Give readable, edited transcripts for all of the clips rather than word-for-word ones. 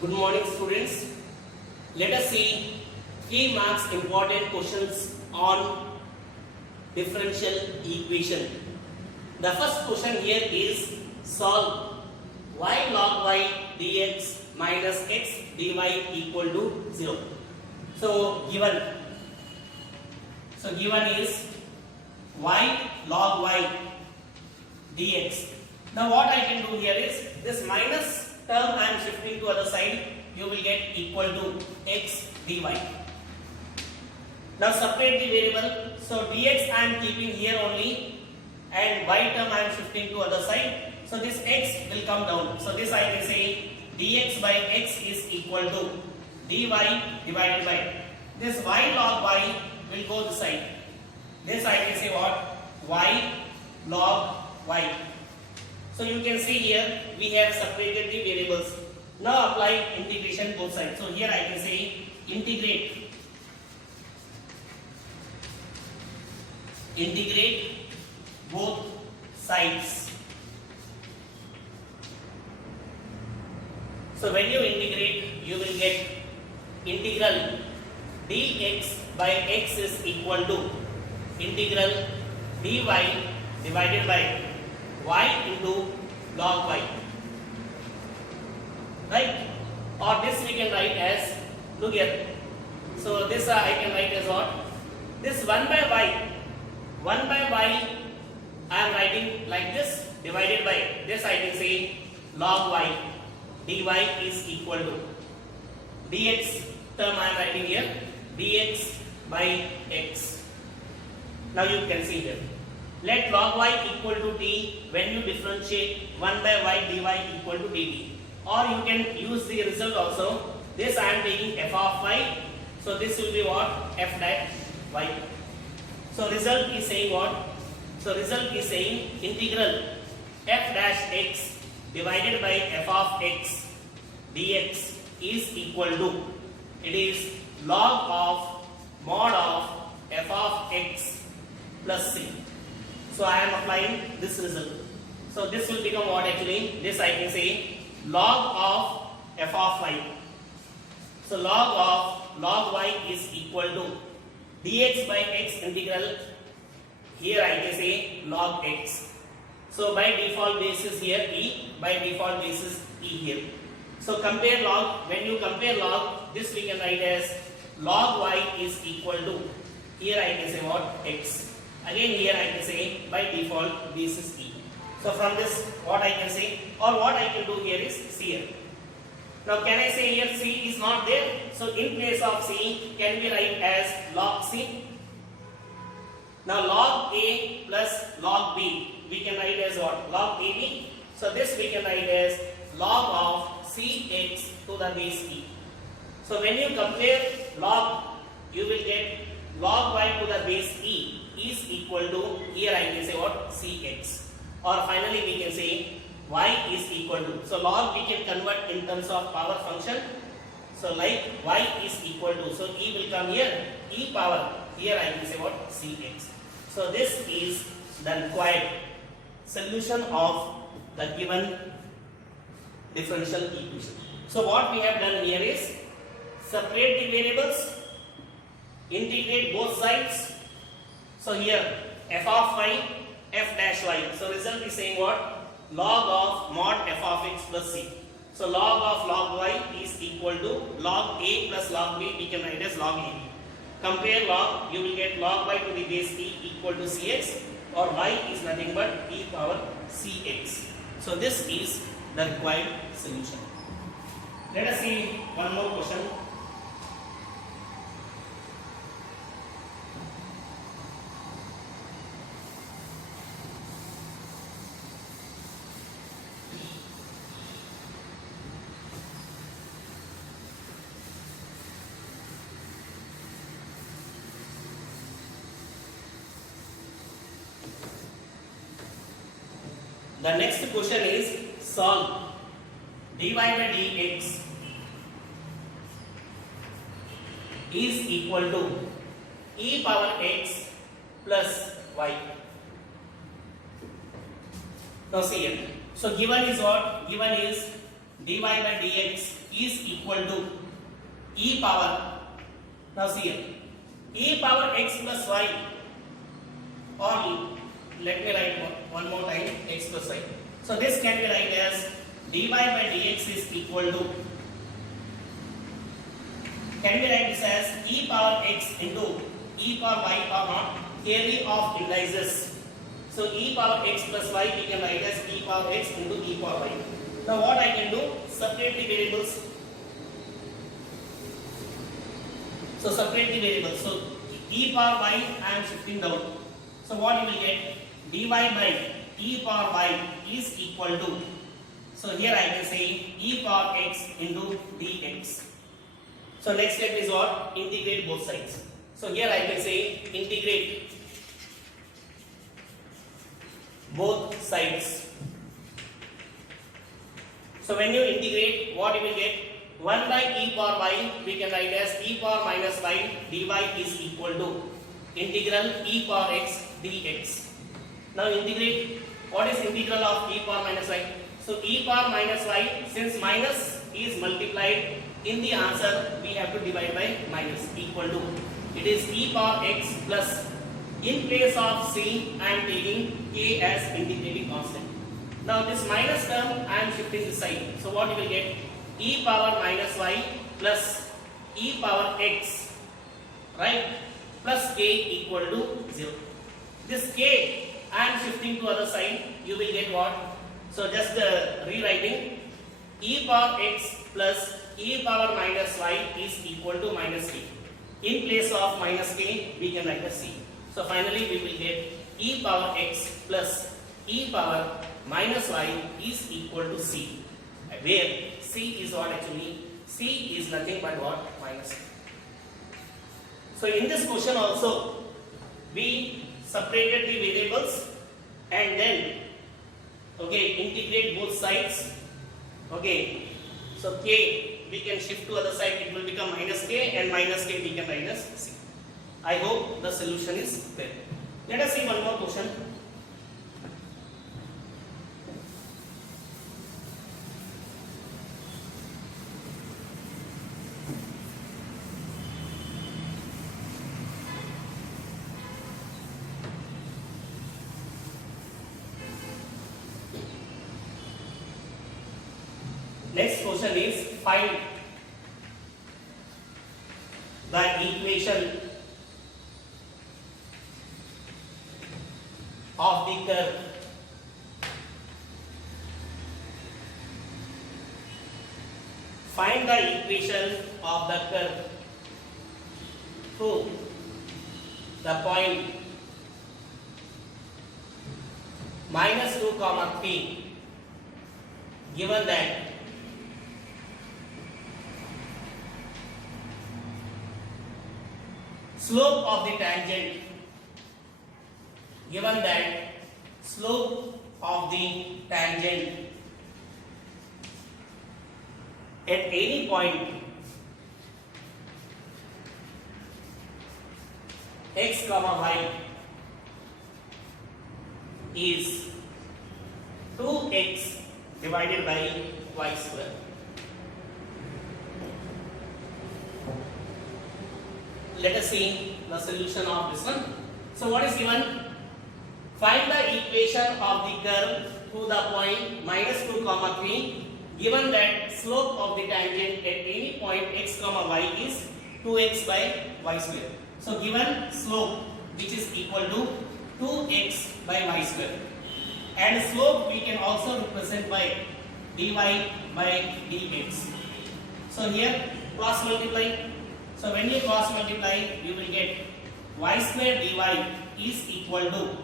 Good morning, students. Let us see 3 marks important questions on differential equation. The first question here is solve y log y dx minus x dy equal to 0. So given is y log y dx. Now what I can do here is this minus term I am shifting to other side, you will get equal to x dy. Now separate the variable, so dx I am keeping here only and y term I am shifting to other side, so this x will come down. So this I can say dx by x is equal to dy divided by this y log y will go this side. This I can say what? Y log y. So you can see here we have separated the variables. Now apply integration both sides. So here I can say integrate both sides. So when you integrate, you will get integral dx by x is equal to integral dy divided by y into log y, right? Or this we can write as, look here, so this I can write as what? This 1 by y I am writing like this, divided by this I can say log y dy is equal to dx term I am writing here dx by x. Now you can see here, let log y equal to t when you differentiate 1 by y dy equal to dt. Or you can use the result also. This I am taking f of y. So this will be what? F dash y. So result is saying what? So result is saying integral f dash x divided by f of x dx is equal to, it is log of mod of f of x plus c. So I am applying this result. So this will become what actually? This I can say log of f of y. So log y is equal to dx by x integral, here I can say log x. So by default basis here e, by default basis e here. So compare log, when you compare log, this we can write as log y is equal to, here I can say what? X. Again here I can say by default basis e. So from this what I can say, or what I can do here is c here. Now can I say here c is not there, so in place of c can we write as log c. Now log a plus log b we can write as what? Log ab. So this we can write as log of cx to the base e. So when you compare log, you will get log y to the base e is equal to, here I can say what? Cx. Or finally we can say y is equal to, so log we can convert in terms of power function. So like y is equal to, so e will come here, e power, here I can say what? Cx. So this is the required solution of the given differential equation. So what we have done here is separate the variables, integrate both sides. So here f of y, f dash y. So result is saying what? Log of mod f of x plus c. So log of log y is equal to log a plus log b, we can write as log a. Compare log, you will get log y to the base e equal to cx, or y is nothing but e power cx. So this is the required solution. Let us see one more question. The next question is solve dy by dx is equal to e power x plus y. Now see here. So given is what? Given is dy by dx is equal to e power, now see here, e power x plus y, or let me write one more time, x plus y. So this can be written as dy by dx is equal to, can we write this as e power x into e power y comma theory of indices. So e power x plus y we can write as e power x into e power y. Now what I can do, separate the variables. So separate the variables. So e power y I am shifting down. So what you will get, dy by e power y is equal to, so here I can say e power x into dx. So next step is what? Integrate both sides. So here I can say integrate both sides. So when you integrate, what you will get? 1 by e power y we can write as e power minus y dy is equal to integral e power x dx. Now integrate, what is integral of e power minus y? So e power minus y, since minus is multiplied in the answer, we have to divide by minus, equal to, it is e power x plus, in place of c I am taking k as integrating constant. Now this minus term I am shifting this side. So what you will get? E power minus y plus e power x, right, plus k equal to 0. This k I am shifting to other side. You will get what? So just rewriting, e power x plus e power minus y is equal to minus k. In place of minus k, we can write as c. So finally we will get e power x plus e power minus y is equal to c, where c is what actually? C is nothing but what? Minus k. So in this question also, we separated the variables and then, okay, integrate both sides. Okay, so k we can shift to other side, it will become minus k, and minus k we can write as c. I hope the solution is clear. Let us see one more question. Next question is, find the equation of the curve find the equation of the curve through the point minus 2 comma 3, given that slope of the tangent, given that slope of the tangent at any point x comma y is 2x divided by y square. Let us see the solution of this one. So what is given? Find the equation of the curve through the point minus 2 comma 3, given that slope of the tangent at any point x comma y is 2x by y square. So given slope which is equal to 2x by y square, and slope we can also represent by dy by dx. So here cross multiply. So when you cross multiply, you will get y square dy is equal to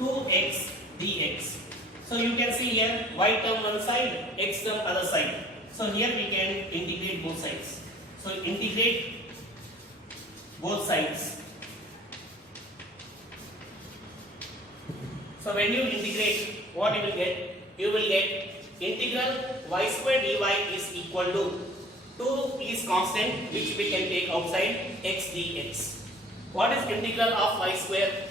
2x dx. So you can see here y term one side, x term other side. So here we can integrate both sides. So integrate both sides. So when you integrate, what you will get? You will get integral y square dy is equal to 2 is constant, which we can take outside, x dx. What is integral of y square?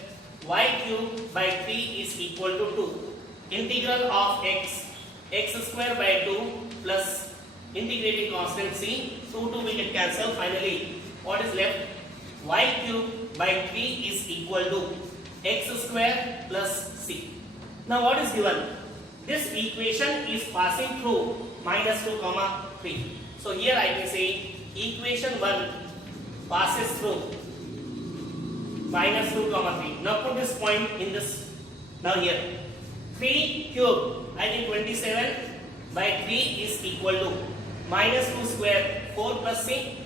Y cube by 3 is equal to 2. Integral of x, x square by 2 plus integrating constant c, 2 we can cancel. Finally, what is left? Y cube by 3 is equal to x square plus c. Now what is given? This equation is passing through minus 2 comma 3. So here I can say equation 1 passes through minus 2 comma 3. Now put this point in this. Now here 3 cube, I think 27 by 3 is equal to minus 2 square 4 plus c.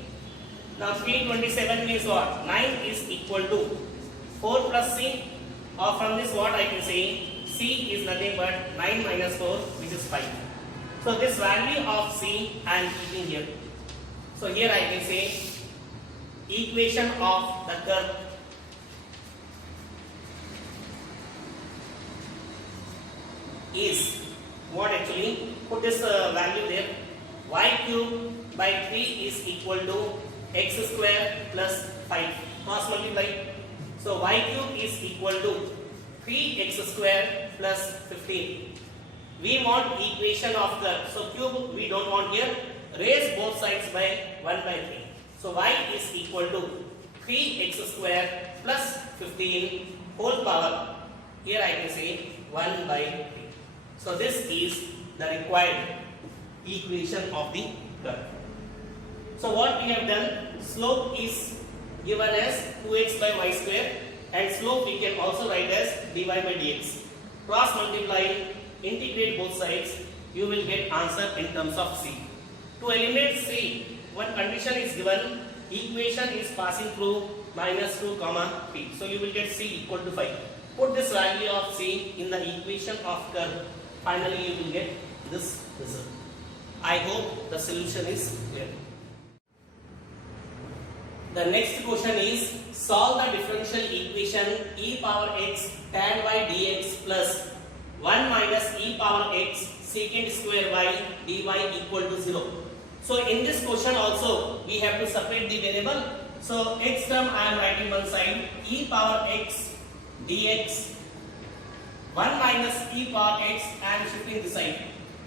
Now 327 means what? 9 is equal to 4 plus c. Or from this what I can say? C is nothing but 9 minus 4, which is 5. So this value of C I am keeping here. So here I can say equation of the curve is what actually? Put this value there. Y cube by 3 is equal to x square plus 5. Cross multiply. So y cube is equal to 3x square plus 15. We want equation of curve. So cube we don't want here. Raise both sides by 1 by 3. So y is equal to 3x square plus 15 whole power. Here I can say 1 by 3. So this is the required equation of the curve. So what we have done, slope is given as 2x by y square, and slope we can also write as dy by dx. Cross multiply, integrate both sides, you will get answer in terms of c. To eliminate c, one condition is given, equation is passing through minus 2 comma 3. So you will get c equal to 5. Put this value of c in the equation of curve. Finally you will get this result. I hope the solution is clear. The next question is, solve the differential equation e power x tan y dx plus 1 minus e power x secant square y dy equal to 0. So in this question also we have to separate the variable. So x term I am writing one side, e power x dx 1 minus e power x I am shifting this side.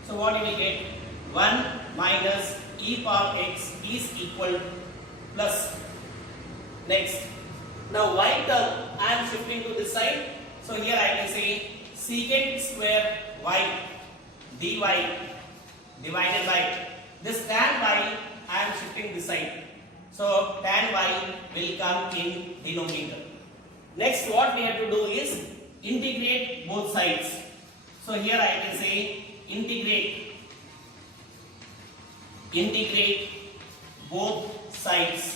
So what you will get? 1 minus e power x is equal plus. Next, now y term I am shifting to this side. So here I can say secant square y dy divided by this tan y I am shifting this side. So tan y will come in denominator. Next what we have to do is integrate both sides. So here I can say integrate both sides.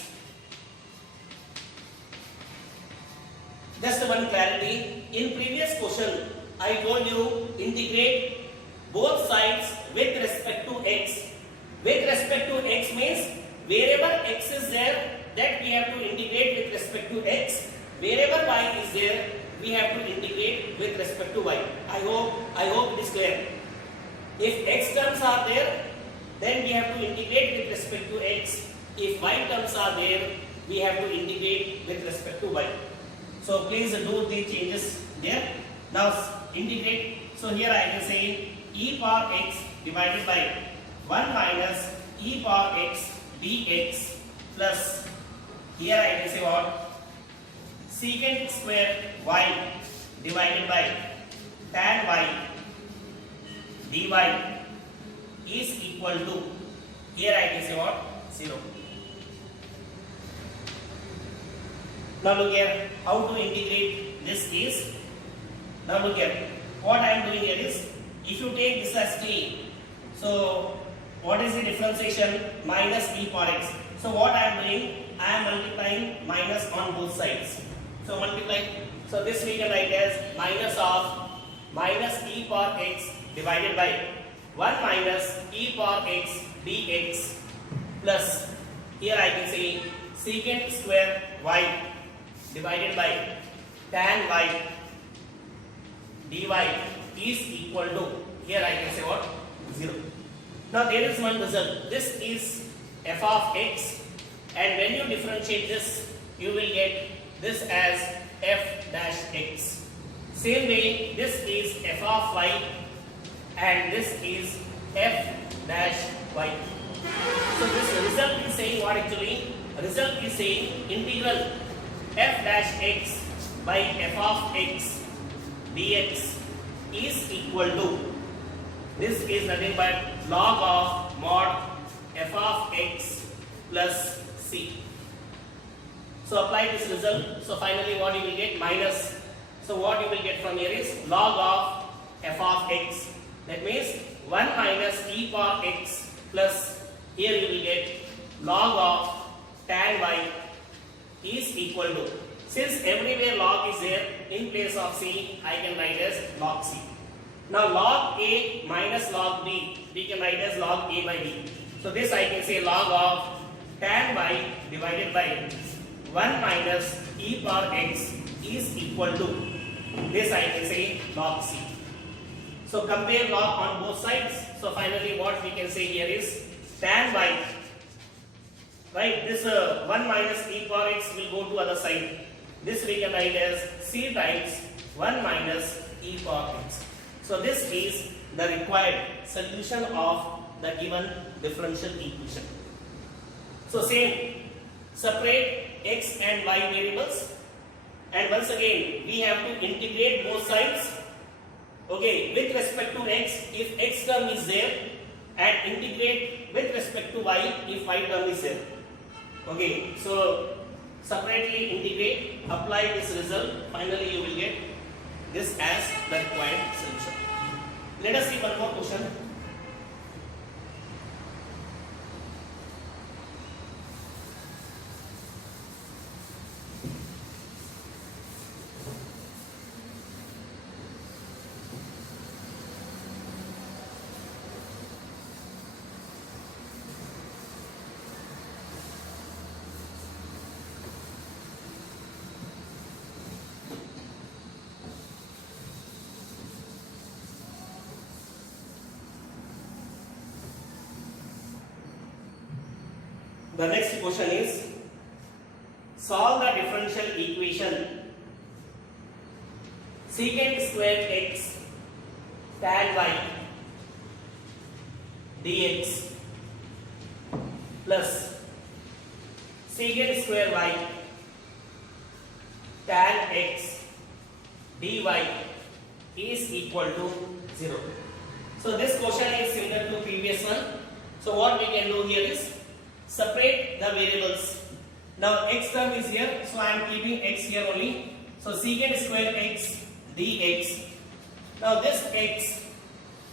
Just one clarity, in previous question I told you integrate both sides with respect to x. With respect to x means wherever x is there, that we have to integrate with respect to x. Wherever y is there, we have to integrate with respect to y. I hope it is clear. If x terms are there, then we have to integrate with respect to x. If y terms are there, we have to integrate with respect to y. So please do the changes there. Now integrate. So here I can say e power x divided by 1 minus e power x dx plus, here I can say what? Secant square y divided by tan y dy is equal to, here I can say what? 0. Now look here, how to integrate this is, now look here, what I am doing here is, if you take this as k, so what is the differentiation? Minus e power x. So what I am doing, I am multiplying minus on both sides. So multiply, so this we can write as minus of minus e power x divided by 1 minus e power x dx plus, here I can say secant square y divided by tan y dy is equal to, here I can say what? 0. Now there is one result. This is f of x, and when you differentiate this, you will get this as f dash x. Same way, this is f of y and this is f dash y. So this result is saying what actually? Result is saying integral f dash x by f of x dx is equal to, this is nothing but log of mod f of x plus c. So apply this result. So finally what you will get? Minus. So what you will get from here is log of f of x. That means 1 minus e power x plus, here you will get log of tan y is equal to, since everywhere log is there, in place of c I can write as log c. Now log a minus log b we can write as log a by b. So this I can say log of tan y divided by 1 minus e power x is equal to, this I can say log c. So compare log on both sides. So finally what we can say here is tan y, right, this 1 minus e power x will go to other side. This we can write as c times 1 minus e power x. So this is the required solution of the given differential equation. So same, separate x and y variables, and once again we have to integrate both sides. Okay, with respect to x if x term is there, and integrate with respect to y if y term is there. Okay, so separately integrate, apply this result, finally you will get this as the required solution. Let us see one more question. The next question is, solve the differential equation secant square x tan y dx plus secant square y tan x dy is equal to 0. So this question is similar to previous one. So what we can do here is separate the variables. Now x term is here, so I am keeping x here only. So secant square x dx. Now this x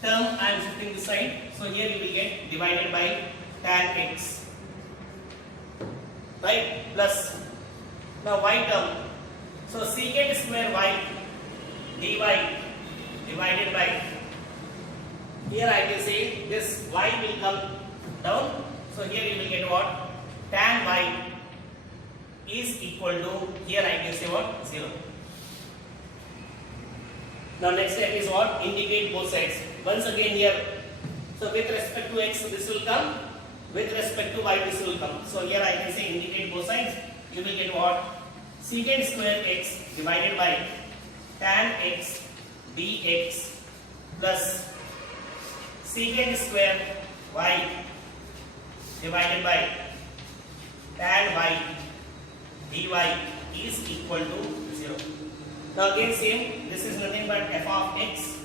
term I am shifting this side. So here you will get divided by tan x, right, plus. Now y term. So secant square y dy divided by, here I can say this y will come down. So here you will get what? Tan y is equal to, here I can say what? 0. Now next step is what? Integrate both sides. Once again here, so with respect to x this will come, with respect to y this will come. So here I can say integrate both sides. You will get what? Secant square x divided by tan x dx plus secant square y divided by tan y dy is equal to 0. Now again same, this is nothing but f of x.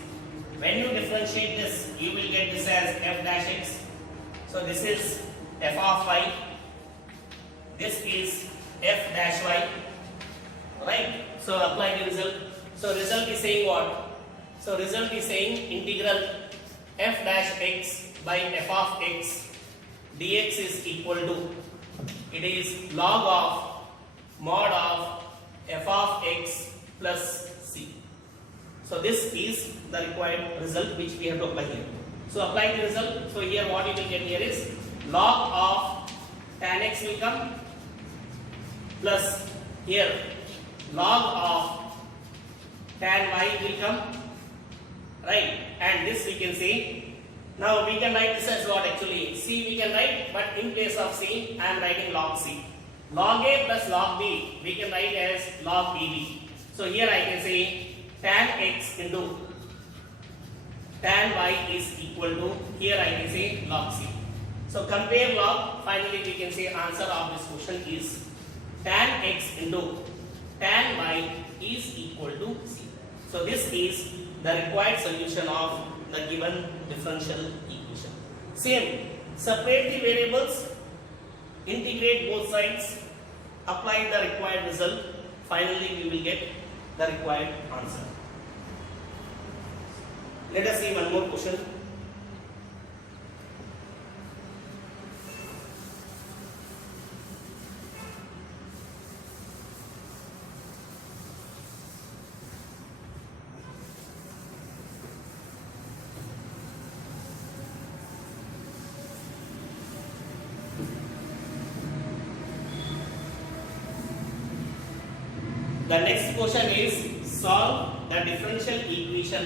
When you differentiate this, you will get this as f dash x. So this is f of y, this is f dash y, right? So apply the result. So result is saying what? So result is saying integral f dash x by f of x dx is equal to, it is log of mod of f of x plus c. So this is the required result which we have to apply here. So apply the result. So here what you will get here is log of tan x will come plus here log of tan y will come, right, and this we can say. Now we can write this as what actually? C we can write, but in place of C I am writing log C. Log A plus log B we can write as log BB. So here I can say tan x into tan y is equal to, here I can say log C. So compare log. Finally, we can say answer of this question is tan x into tan y is equal to c. So this is the required solution of the given differential equation. Same, separate the variables, integrate both sides, apply the required result. Finally, we will get the required answer. Let us see one more question. The next question is solve the differential equation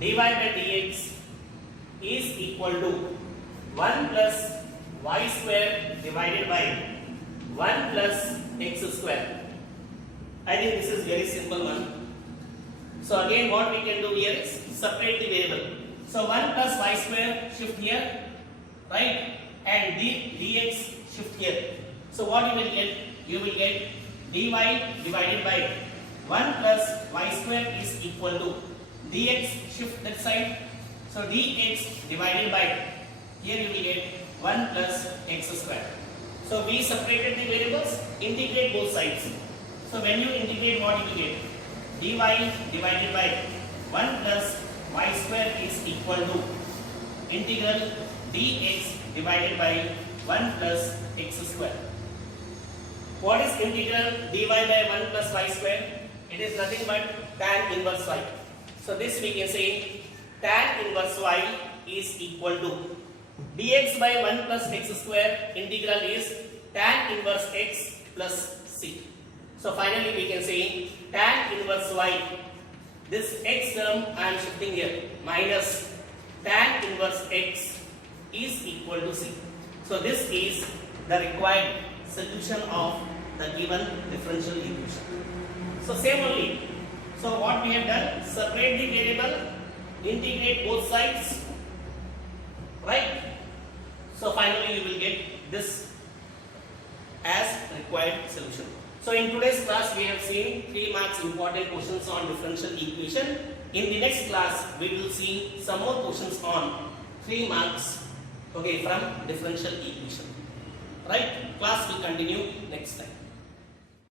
dy by dx is equal to 1 plus y square divided by 1 plus x square. I think this is very simple one. So again what we can do here is separate the variable. So 1 plus y square shift here, right, and dx shift here. So what you will get? You will get dy divided by 1 plus y square is equal to dx shift that side. So dx divided by, here you will get 1 plus x square. So we separated the variables, integrate both sides. So when you integrate, what you will get? Dy divided by 1 plus y square is equal to integral dx divided by 1 plus x square. What is integral dy by 1 plus y square? It is nothing but tan inverse y. So this we can say tan inverse y is equal to dx by 1 plus x square, integral is tan inverse x plus c. So finally we can say tan inverse y, this x term I am shifting here, minus tan inverse x is equal to c. So this is the required solution of the given differential equation. So same only. So what we have done, separate the variable, integrate both sides, right? So finally you will get this as required solution. So in today's class we have seen 3 marks important questions on differential equation. In the next class we will see some more questions on 3 marks, okay, from differential equation. Right? Class will continue next time.